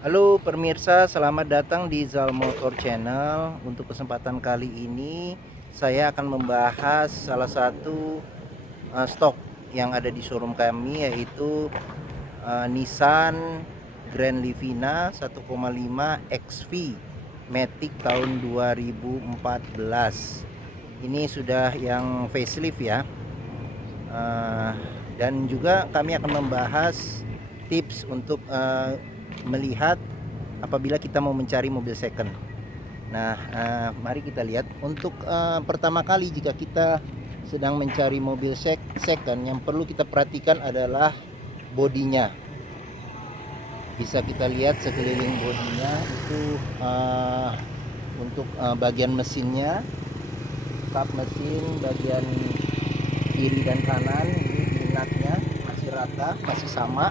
Halo pemirsa, selamat datang di Zal Motor Channel. Untuk kesempatan kali ini saya akan membahas salah satu stok yang ada di showroom kami, yaitu Nissan Grand Livina 1,5 XV Matic tahun 2014. Ini sudah yang facelift ya. Dan juga kami akan membahas tips untuk melihat apabila kita mau mencari mobil second. Nah, mari kita lihat. Untuk pertama kali jika kita sedang mencari mobil second, yang perlu kita perhatikan adalah bodinya. Bisa kita lihat sekeliling bodinya itu untuk bagian mesinnya, kap mesin bagian kiri dan kanan ini minatnya masih rata, masih sama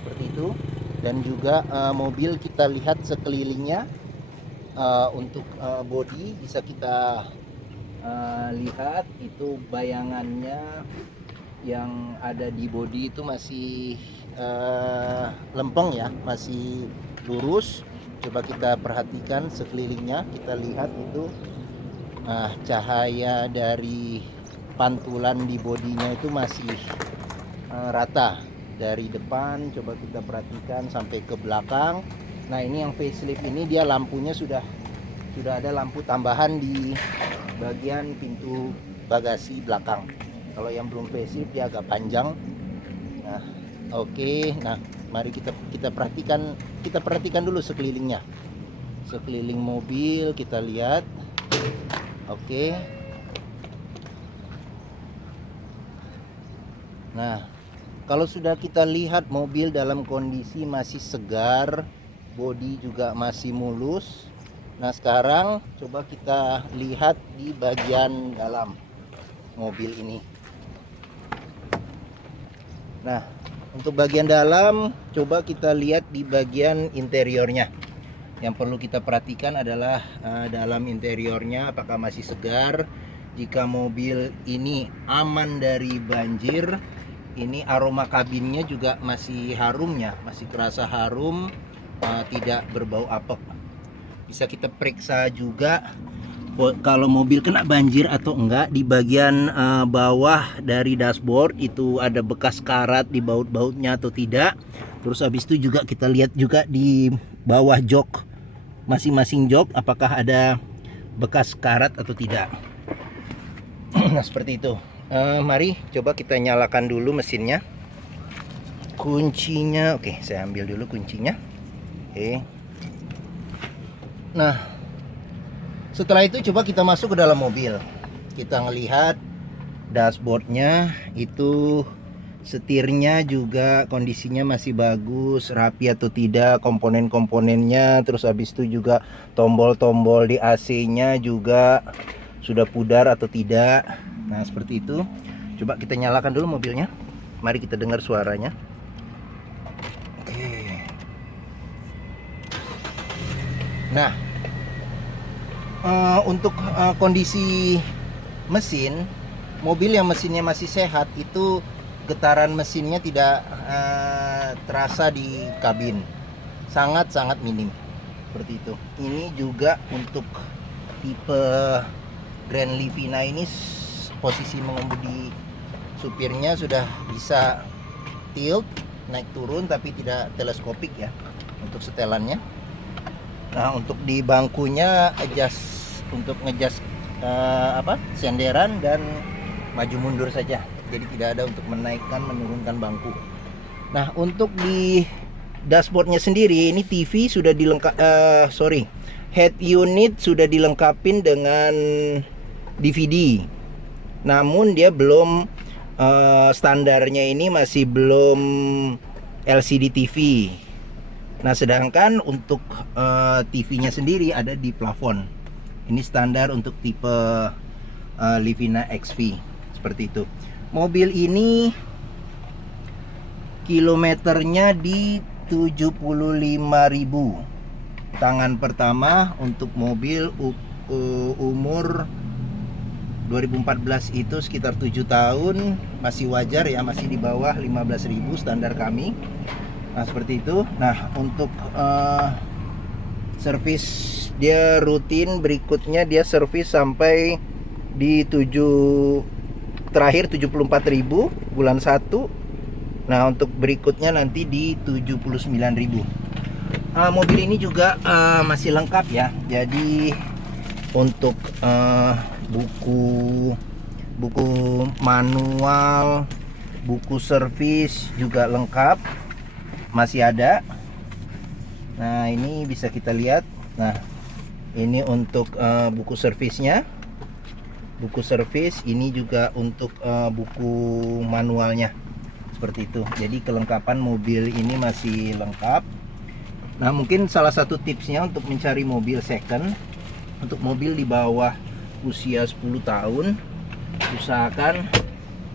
seperti itu. Dan juga mobil kita lihat sekelilingnya. Untuk bodi bisa kita lihat itu bayangannya yang ada di bodi itu masih lempeng ya, masih lurus. Coba kita perhatikan sekelilingnya, kita lihat itu cahaya dari pantulan di bodinya itu masih rata dari depan. Coba kita perhatikan sampai ke belakang. Nah, ini yang facelift ini dia lampunya sudah ada lampu tambahan di bagian pintu bagasi belakang. Kalau yang belum facelift dia agak panjang. Nah, oke. Nah, mari kita perhatikan dulu sekelilingnya. Sekeliling mobil kita lihat. Oke. Nah, kalau sudah kita lihat mobil dalam kondisi masih segar, bodi juga masih mulus. Nah, sekarang coba kita lihat di bagian dalam mobil ini. Nah, untuk bagian dalam coba kita lihat di bagian interiornya. Yang perlu kita perhatikan adalah dalam interiornya apakah masih segar. Jika mobil ini aman dari banjir, ini aroma kabinnya juga masih harumnya, masih terasa harum, tidak berbau apek. Bisa kita periksa juga kalau mobil kena banjir atau enggak. Di bagian bawah dari dashboard itu ada bekas karat di baut-bautnya atau tidak. Terus habis itu juga kita lihat juga di bawah jok, masing-masing jok apakah ada bekas karat atau tidak. Nah, seperti itu. Mari coba kita nyalakan dulu mesinnya. Kuncinya, oke, saya ambil dulu kuncinya. Oke. Nah, setelah itu coba kita masuk ke dalam mobil. Kita ngelihat dashboardnya itu, setirnya juga kondisinya masih bagus, rapi atau tidak komponen-komponennya. Terus habis itu juga tombol-tombol di AC-nya juga sudah pudar atau tidak. Nah, seperti itu. Coba kita nyalakan dulu mobilnya. Mari kita dengar suaranya. Oke. Nah, untuk kondisi mesin, mobil yang mesinnya masih sehat itu getaran mesinnya tidak terasa di kabin, sangat-sangat minim seperti itu. Ini juga untuk tipe Grand Livina ini posisi mengemudi supirnya sudah bisa tilt, naik turun, tapi tidak teleskopik ya untuk setelannya. Nah, untuk di bangkunya adjust untuk ngejust senderan dan maju mundur saja. Jadi tidak ada untuk menaikkan menurunkan bangku. Nah, untuk di dashboardnya sendiri ini TV sudah head unit sudah dilengkapin dengan DVD. Namun dia belum standarnya ini masih belum LCD TV. Nah, sedangkan untuk TV-nya sendiri ada di plafon. Ini standar untuk tipe Livina XV seperti itu. Mobil ini kilometernya di 75.000. Tangan pertama untuk mobil umur 2014 itu sekitar 7 tahun, masih wajar ya, masih di bawah 15.000 standar kami. Nah seperti itu. Nah untuk servis dia rutin, berikutnya dia servis sampai di terakhir 74.000 bulan 1. Nah untuk berikutnya nanti di 79.000. Mobil ini juga masih lengkap ya. Jadi untuk buku manual, buku servis juga lengkap, masih ada. Nah ini bisa kita lihat. Nah ini untuk buku servisnya, buku servis. Ini juga untuk buku manualnya, seperti itu. Jadi kelengkapan mobil ini masih lengkap. Nah mungkin salah satu tipsnya untuk mencari mobil second, untuk mobil di bawah usia 10 tahun, usahakan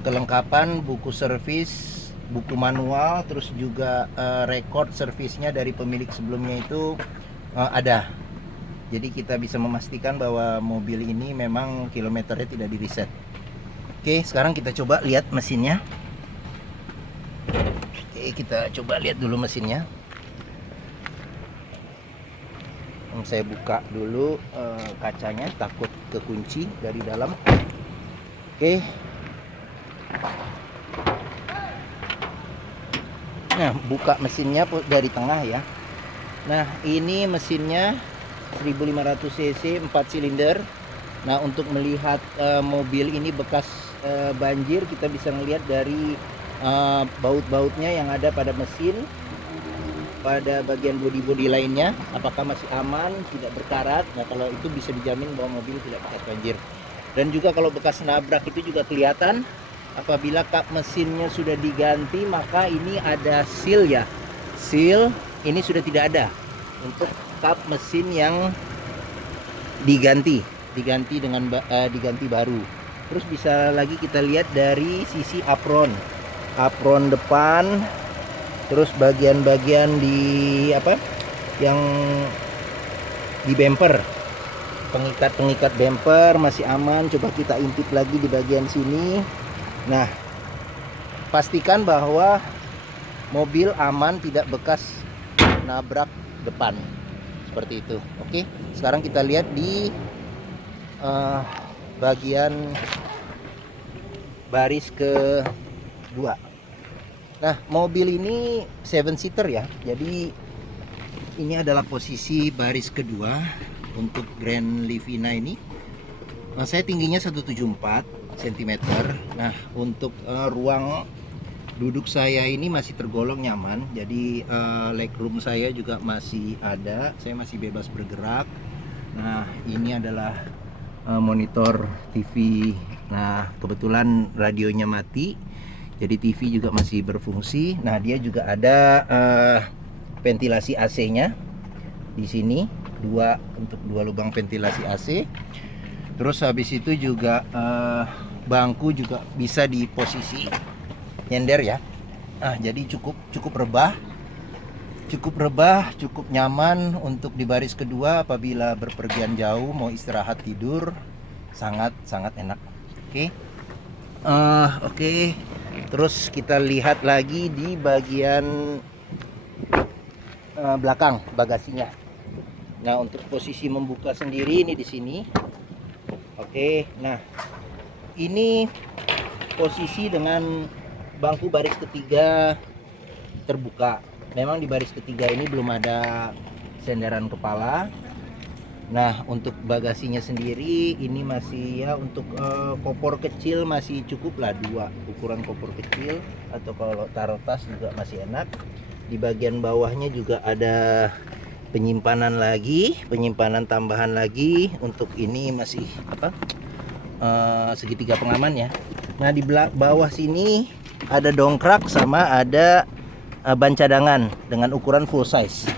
kelengkapan buku servis, buku manual, terus juga record servisnya dari pemilik sebelumnya itu ada. Jadi kita bisa memastikan bahwa mobil ini memang kilometernya tidak di reset. Oke, sekarang kita coba lihat mesinnya. Oke, kita coba lihat dulu mesinnya. Saya buka dulu kacanya, takut kekunci dari dalam. Oke. Nah, buka mesinnya dari tengah ya. Nah, ini mesinnya 1500 cc 4 silinder. Nah untuk melihat mobil ini bekas banjir, kita bisa melihat dari baut-bautnya yang ada pada mesin, pada bagian bodi-bodi lainnya, apakah masih aman, tidak berkarat. Nah kalau itu bisa dijamin bahwa mobil tidak bekas banjir. Dan juga kalau bekas nabrak itu juga kelihatan. Apabila kap mesinnya sudah diganti, maka ini ada seal ya, seal ini sudah tidak ada untuk kap mesin yang diganti dengan diganti baru. Terus bisa lagi kita lihat dari sisi apron depan, terus bagian-bagian di yang di bumper, pengikat bumper masih aman. Coba kita intip lagi di bagian sini. Nah pastikan bahwa mobil aman, tidak bekas nabrak depan, seperti itu. Oke, sekarang kita lihat di bagian baris kedua. Nah mobil ini 7-seater ya, jadi ini adalah posisi baris kedua untuk Grand Livina ini. Saya tingginya 174 cm. Nah untuk ruang duduk saya ini masih tergolong nyaman, jadi legroom saya juga masih ada, saya masih bebas bergerak. Nah ini adalah monitor TV. Nah kebetulan radionya mati, jadi TV juga masih berfungsi. Nah dia juga ada ventilasi AC-nya di sini, untuk dua lubang ventilasi AC. Terus habis itu juga bangku juga bisa di posisi nyender ya. Jadi cukup rebah, cukup nyaman untuk di baris kedua. Apabila berpergian jauh mau istirahat tidur, sangat enak. Oke. Terus kita lihat lagi di bagian belakang bagasinya. Nah untuk posisi membuka sendiri ini di sini. Oke, nah ini posisi dengan bangku baris ketiga terbuka. Memang di baris ketiga ini belum ada senderan kepala. Nah untuk bagasinya sendiri ini masih ya, untuk kopor kecil masih cukup lah, 2 ukuran kopor kecil, atau kalau taruh tas juga masih enak. Di bagian bawahnya juga ada penyimpanan tambahan lagi. Untuk ini masih segitiga pengaman ya. Nah di bawah sini ada dongkrak sama ada ban cadangan dengan ukuran full size.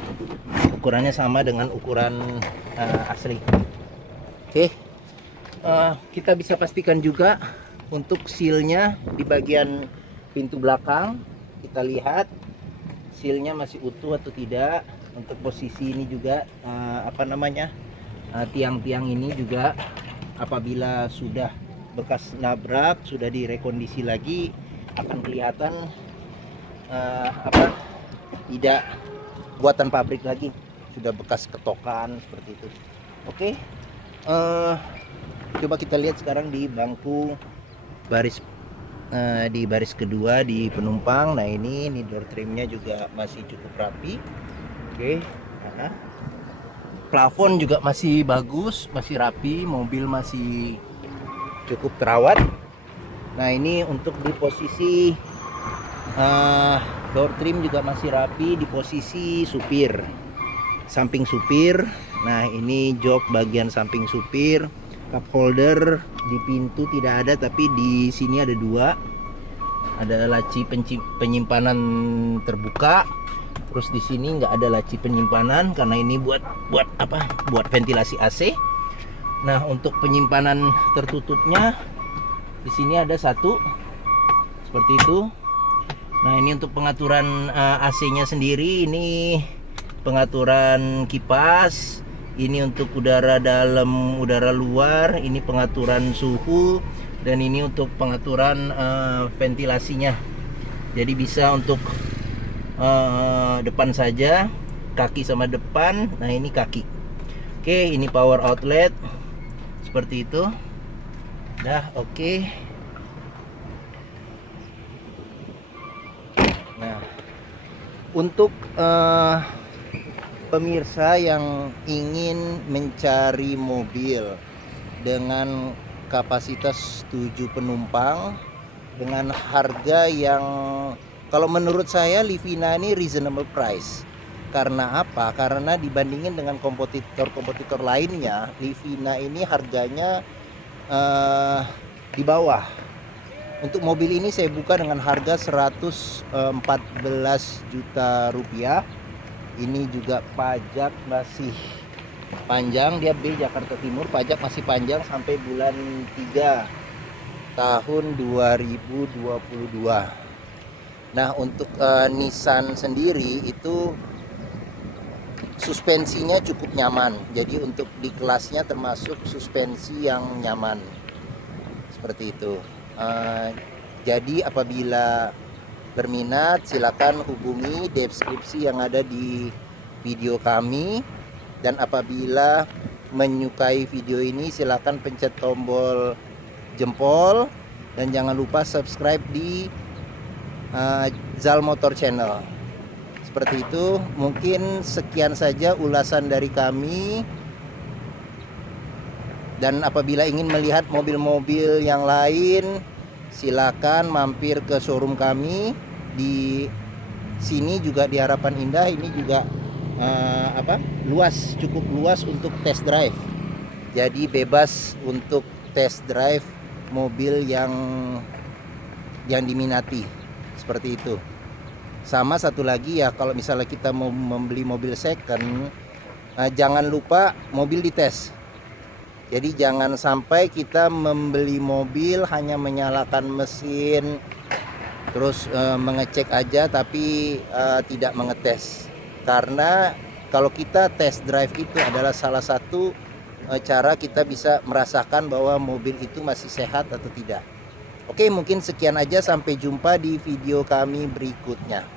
Ukurannya sama dengan ukuran asli. Oke. Kita bisa pastikan juga untuk sealnya di bagian pintu belakang. Kita lihat sealnya masih utuh atau tidak. Untuk posisi ini juga tiang-tiang ini juga apabila sudah bekas nabrak, sudah direkondisi lagi, akan kelihatan tidak buatan pabrik lagi, sudah bekas ketokan seperti itu. Oke, coba kita lihat sekarang di bangku baris di baris kedua di penumpang. Nah ini door trimnya juga masih cukup rapi. Oke, plafon juga masih bagus, masih rapi, mobil masih cukup terawat. Nah ini untuk di posisi door trim juga masih rapi di posisi supir, samping supir. Nah ini jok bagian samping supir. Cup holder di pintu tidak ada, tapi di sini ada dua. Ada laci penyimpanan terbuka. Terus di sini nggak ada laci penyimpanan karena ini buat apa? Buat ventilasi AC. Nah untuk penyimpanan tertutupnya di sini ada satu seperti itu. Nah ini untuk pengaturan AC-nya sendiri, ini pengaturan kipas. Ini untuk udara dalam, udara luar, ini pengaturan suhu, dan ini untuk pengaturan ventilasinya. Jadi bisa untuk depan saja, kaki sama depan. Nah ini kaki. Oke, ini power outlet seperti itu. Dah oke. Nah untuk pemirsa yang ingin mencari mobil dengan kapasitas 7 penumpang dengan harga yang kalau menurut saya Livina ini reasonable price. Karena apa? Karena dibandingin dengan kompetitor lainnya, Livina ini harganya di bawah. Untuk mobil ini saya buka dengan harga 114 juta rupiah. Ini juga pajak masih panjang, dia B Jakarta Timur, pajak masih panjang sampai bulan 3 tahun 2022. Nah untuk Nissan sendiri itu suspensinya cukup nyaman, jadi untuk di kelasnya termasuk suspensi yang nyaman seperti itu. Jadi apabila berminat silakan hubungi deskripsi yang ada di video kami, dan apabila menyukai video ini silakan pencet tombol jempol dan jangan lupa subscribe di Zal Motor Channel. Seperti itu, mungkin sekian saja ulasan dari kami, dan apabila ingin melihat mobil-mobil yang lain silakan mampir ke showroom kami di sini juga di Harapan Indah. Ini juga cukup luas untuk test drive. Jadi bebas untuk test drive mobil yang diminati seperti itu. Sama satu lagi ya, kalau misalnya kita mau membeli mobil second, jangan lupa mobil dites. Jadi jangan sampai kita membeli mobil hanya menyalakan mesin terus mengecek aja tapi tidak mengetes. Karena kalau kita test drive itu adalah salah satu cara kita bisa merasakan bahwa mobil itu masih sehat atau tidak. Oke, mungkin sekian aja, sampai jumpa di video kami berikutnya.